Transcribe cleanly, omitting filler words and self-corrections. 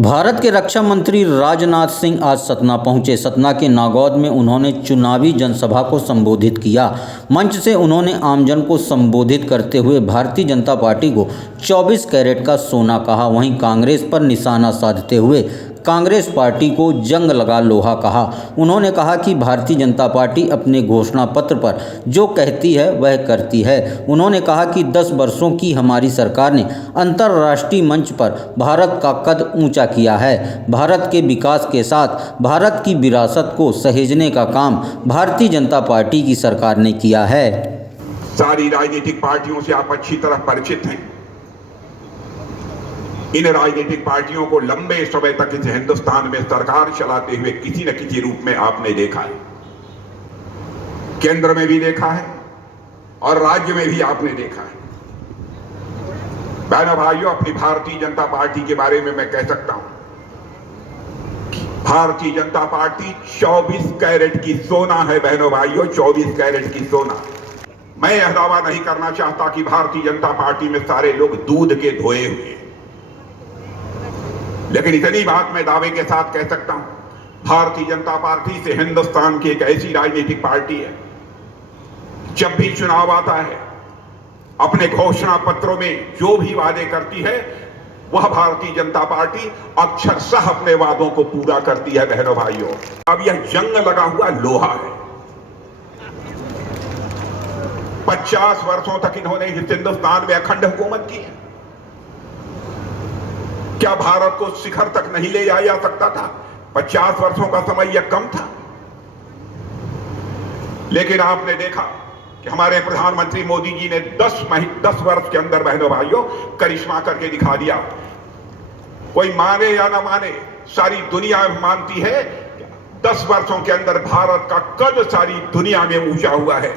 भारत के रक्षा मंत्री राजनाथ सिंह आज सतना पहुंचे। सतना के नागौद में उन्होंने चुनावी जनसभा को संबोधित किया। मंच से उन्होंने आमजन को संबोधित करते हुए भारतीय जनता पार्टी को 24 कैरेट का सोना कहा। वहीं कांग्रेस पर निशाना साधते हुए कांग्रेस पार्टी को जंग लगा लोहा कहा। उन्होंने कहा कि भारतीय जनता पार्टी अपने घोषणा पत्र पर जो कहती है वह करती है। उन्होंने कहा कि 10 वर्षों की हमारी सरकार ने अंतर्राष्ट्रीय मंच पर भारत का कद ऊंचा किया है। भारत के विकास के साथ भारत की विरासत को सहेजने का काम भारतीय जनता पार्टी की सरकार ने किया है। सारी राजनीतिक पार्टियों से आप अच्छी तरह परिचित हैं। इन राजनीतिक पार्टियों को लंबे समय तक इस हिंदुस्तान में सरकार चलाते हुए किसी न किसी रूप में आपने देखा है। केंद्र में भी देखा है और राज्य में भी आपने देखा है। बहनों भाइयों, अपनी भारतीय जनता पार्टी के बारे में मैं कह सकता हूं, भारतीय जनता पार्टी 24 कैरेट की सोना है। बहनों भाइयों, 24 कैरेट की सोना। मैं यह दावा नहीं करना चाहता कि भारतीय जनता पार्टी में सारे लोग दूध के धोए हुए, लेकिन इतनी बात मैं दावे के साथ कह सकता हूं, भारतीय जनता पार्टी से हिंदुस्तान की एक ऐसी राजनीतिक पार्टी है, जब भी चुनाव आता है अपने घोषणा पत्रों में जो भी वादे करती है वह भारतीय जनता पार्टी अक्षरशः अपने वादों को पूरा करती है। बहनों भाइयों, अब यह जंग लगा हुआ लोहा है। 50 वर्षों तक इन्होंने इस हिंदुस्तान में अखंड हुकूमत की है। क्या भारत को शिखर तक नहीं ले जाया जा सकता था? 50 वर्षों का समय यह कम था? लेकिन आपने देखा कि हमारे प्रधानमंत्री मोदी जी ने 10 वर्ष के अंदर, बहनों भाइयों, करिश्मा करके दिखा दिया। कोई माने या ना माने, सारी दुनिया मानती है 10 वर्षों के अंदर भारत का कद सारी दुनिया में ऊंचा हुआ है।